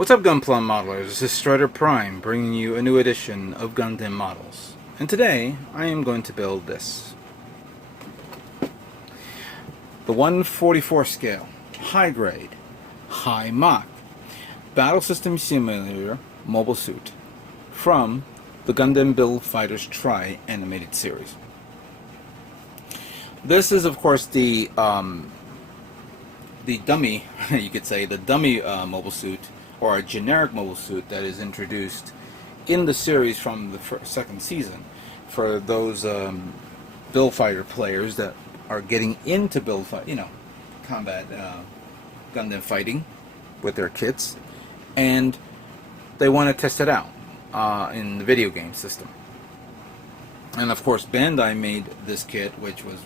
What's up, Gunpla modelers? This is Strider Prime bringing you a new edition of Gundam Models. And today I am going to build this. The 144 scale, high grade, high Mach, Battle System Simulator mobile suit from the Gundam Build Fighters Try animated series. This is, of course, the dummy, you could say, the dummy mobile suit, or a generic mobile suit that is introduced in the series from the second season for those Build Fighter players that are getting into combat Gundam fighting with their kits, and they want to test it out in the video game system. And of course, Bandai made this kit, which was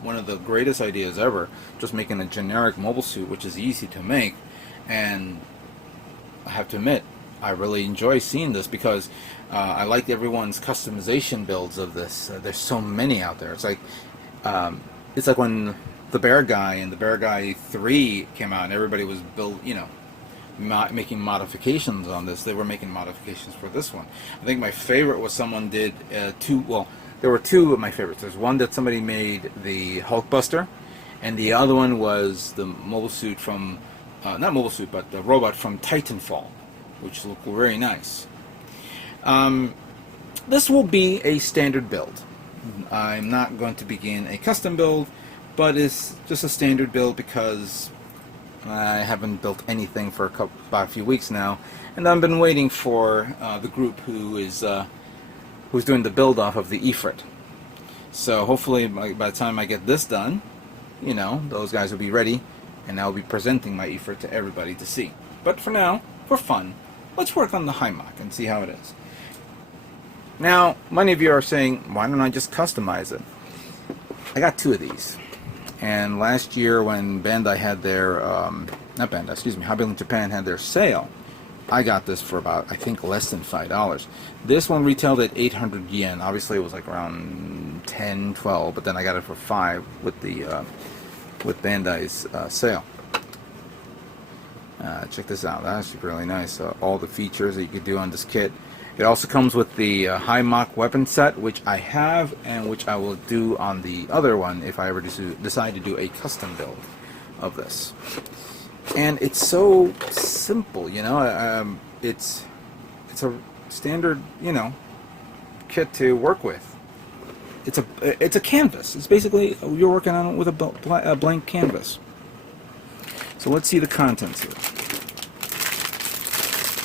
one of the greatest ideas ever, just making a generic mobile suit, which is easy to make. And I have to admit, I really enjoy seeing this because I like everyone's customization builds of this. There's so many out there. It's like when the Bear Guy and the Bear Guy 3 came out, and everybody was making modifications on this. They were making modifications for this one. I think my favorite was someone did there were two of my favorites. There's one that somebody made the Hulkbuster, and the other one was the mobile suit from not mobile suit, but the robot from Titanfall, which looked very nice. This will be a standard build. I'm not going to begin a custom build, but it's just a standard build because I haven't built anything for about a few weeks now, and I've been waiting for the group who's doing the build off of the Efreet. So hopefully by the time I get this done, those guys will be ready, and I'll be presenting my Efreet to everybody to see. But for now, for fun, let's work on the high Mach and see how it is. Now, many of you are saying, why don't I just customize it? I got two of these. And last year when Bandai had their, Hobby Link Japan had their sale, I got this for about, I think, less than $5. This one retailed at 800 yen. Obviously it was like around 10, 12, but then I got it for 5 with the with Bandai's sale. Check this out. That's actually really nice. All the features that you could do on this kit. It also comes with the high Mach weapon set, which I have, and which I will do on the other one if I ever decide to do a custom build of this. And it's so simple, it's a standard, kit to work with. It's a canvas. It's basically, you're working on it with a blank canvas. So let's see the contents here.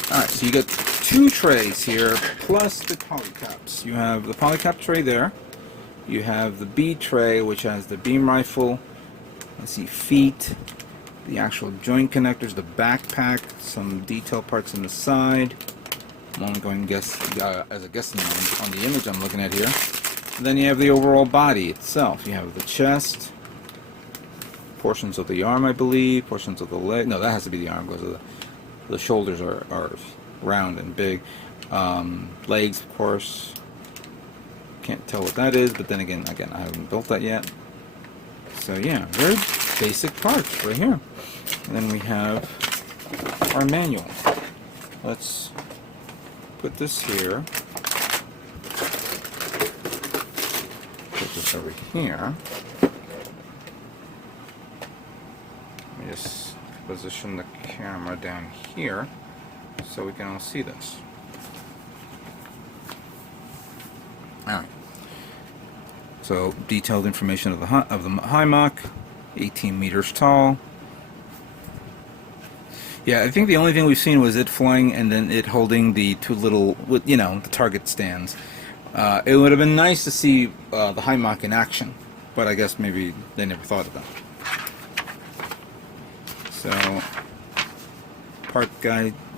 Alright, so you get 2 trays here, plus the polycaps. You have the polycap tray there. You have the B tray, which has the beam rifle. Let's see, feet, the actual joint connectors, the backpack, some detail parts on the side. I'm only going to guess as a guessing on the image I'm looking at here. And then you have the overall body itself. You have the chest, portions of the arm, I believe, portions of the leg. No, that has to be the arm because the shoulders are round and big. Legs, of course. Can't tell what that is, but then again, I haven't built that yet. So yeah, very basic parts right here. And then we have our manual. Let's put this here. Put this over here. Let me just position the camera down here so we can all see this. Alright. So detailed information of the high Mach, 18 meters tall. Yeah, I think the only thing we've seen was it flying and then it holding the two little, the target stands. It would have been nice to see the high Mach in action, but I guess maybe they never thought of that. So,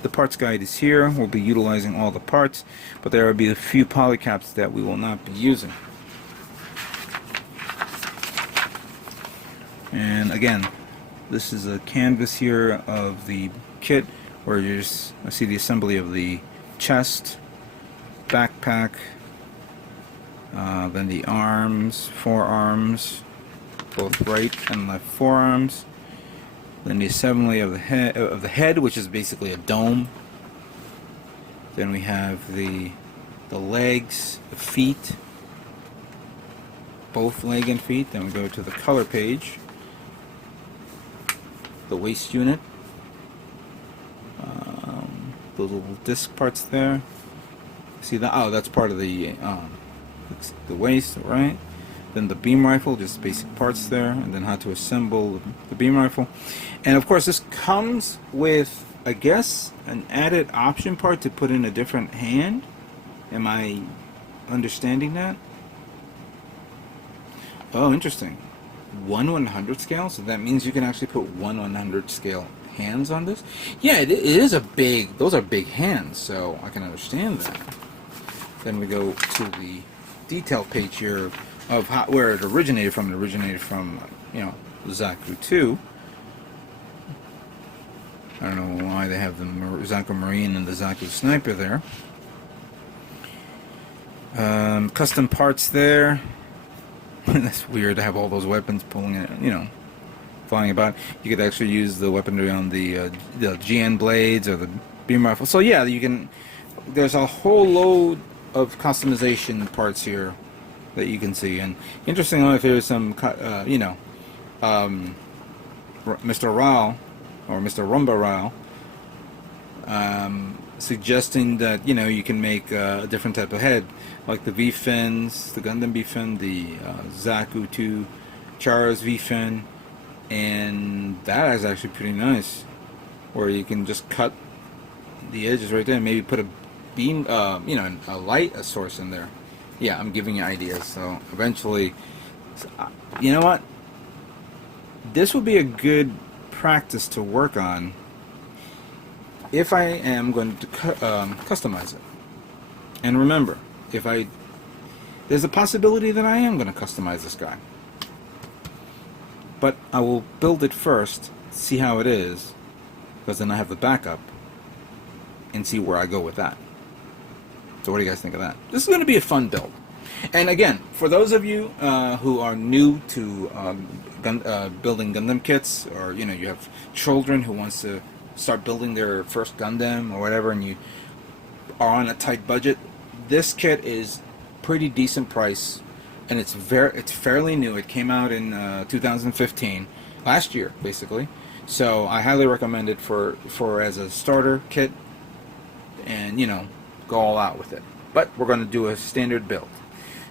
the parts guide is here. We'll be utilizing all the parts, but there will be a few polycaps that we will not be using. And again, this is a canvas here of the kit where I see the assembly of the chest, backpack, then the arms, forearms, both right and left forearms, Then the assembly of the head, which is basically a dome. Then we have the legs, the feet, both leg and feet. Then we go to the color page, the waist unit, those little disc parts there. See that? Oh, that's part of the waist, right? Then the beam rifle, just basic parts there, and then how to assemble the beam rifle. And of course, this comes with, I guess, an added option part to put in a different hand. Am I understanding that? Oh, interesting. 1/100 scale, so that means you can actually put 1/100 scale hands on this. Yeah, it is a big. Those are big hands, so I can understand that. Then we go to the detail page here of where it originated from. It originated from, Zaku 2. I don't know why they have the Zaku Marine and the Zaku Sniper there. Custom parts there. That's weird to have all those weapons pulling it, flying about. You could actually use the weaponry on the GN blades or the beam rifle. So yeah, you can. There's a whole load of customization parts here that you can see. And interesting enough, there's some, Mr. Rao or Mr. Rumba Rao suggesting that you can make a different type of head, like the V-fins, the Gundam V-fin, the Zaku 2 Chara's V-fin, and that is actually pretty nice, where you can just cut the edges right there and maybe put a beam, a light source in there. Yeah, I'm giving you ideas. So eventually, you know what? This would be a good practice to work on if I am going to customize it. And remember, there's a possibility that I am going to customize this guy. But I will build it first, see how it is, because then I have the backup, and see where I go with that. So what do you guys think of that? This is going to be a fun build. And again, for those of you who are new to building Gundam kits, or you have children who wants to start building their first Gundam or whatever, and you are on a tight budget, this kit is pretty decent price, and it's fairly new. It came out in 2015, last year basically. So I highly recommend it for as a starter kit, and go all out with it. But we're going to do a standard build.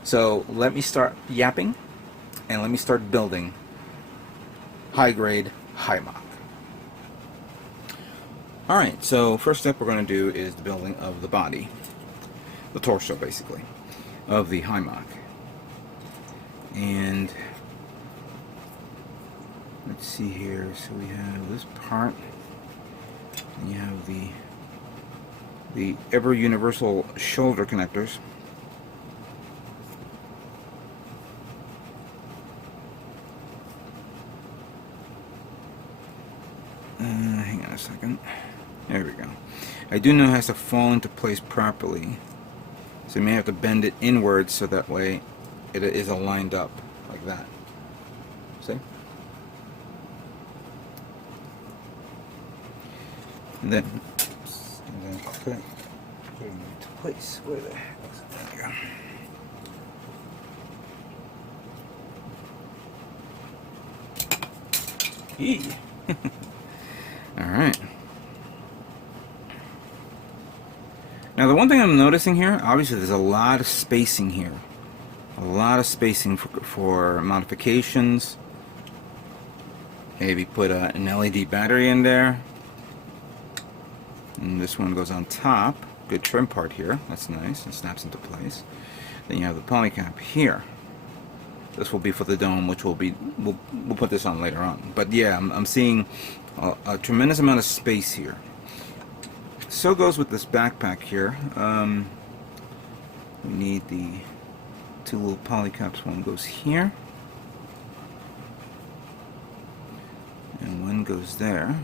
So let me start yapping, and let me start building high grade Hi-Mach. Alright, so first step we're going to do is the building of the body, the torso basically, of the Hi-Mach. And let's see here, so we have this part, and you have the ever universal shoulder connectors. Hang on a second. There we go. I do know it has to fall into place properly, so you may have to bend it inwards so that way it is aligned up like that. See? And then put it into place. Where the heck is it? There you go. Yee. Alright. Now the one thing I'm noticing here, obviously there's a lot of spacing here. A lot of spacing for modifications. Maybe put an LED battery in there. And this one goes on top. Good trim part here. That's nice. It snaps into place. Then you have the polycap here. This will be for the dome, which will be we'll put this on later on. But yeah, I'm seeing a tremendous amount of space here. So goes with this backpack here. We need the two little polycaps. One goes here, and one goes there.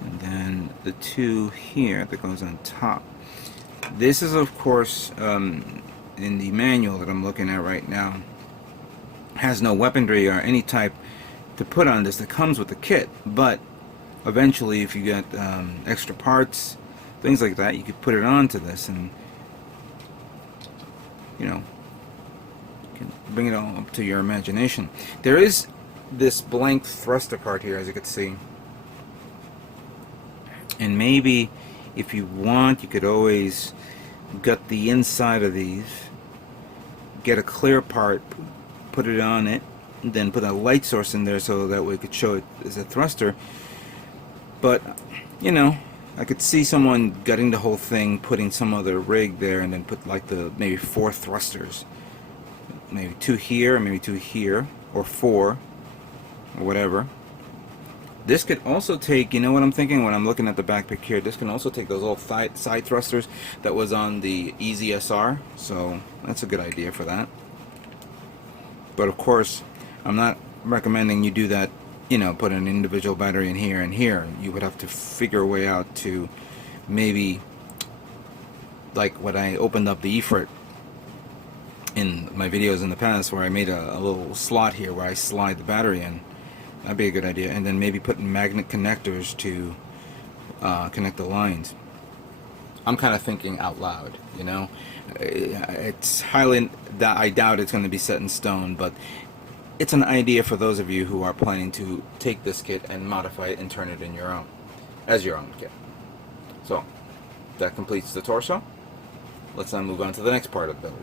And then the two here that goes on top. This is, of course, in the manual that I'm looking at right now, has no weaponry or any type to put on this that comes with the kit, but eventually if you get extra parts, things like that, you could put it onto this and, you know, you can bring it all up to your imagination. There is this blank thruster part here, as you can see, and maybe if you want, you could always gut the inside of these, get a clear part, put it on it, and then put a light source in there so that we could show it as a thruster. But, you know, I could see someone gutting the whole thing, putting some other rig there, and then put like the maybe 4 thrusters. Maybe 2 here, maybe 2 here, or 4, or whatever. This could also take, you know what I'm thinking when I'm looking at the back pic here, this can also take those old side thrusters that was on the Easy SR, so that's a good idea for that. But of course, I'm not recommending you do that, you know, put an individual battery in here and here. You would have to figure a way out to maybe, like when I opened up the Efreet in my videos in the past, where I made a little slot here where I slide the battery in. That'd be a good idea. And then maybe put magnet connectors to connect the lines. I'm kind of thinking out loud, you know. It's highly, I doubt it's going to be set in stone, but it's an idea for those of you who are planning to take this kit and modify it and turn it in your own, as your own kit. So, that completes the torso. Let's now move on to the next part of the build.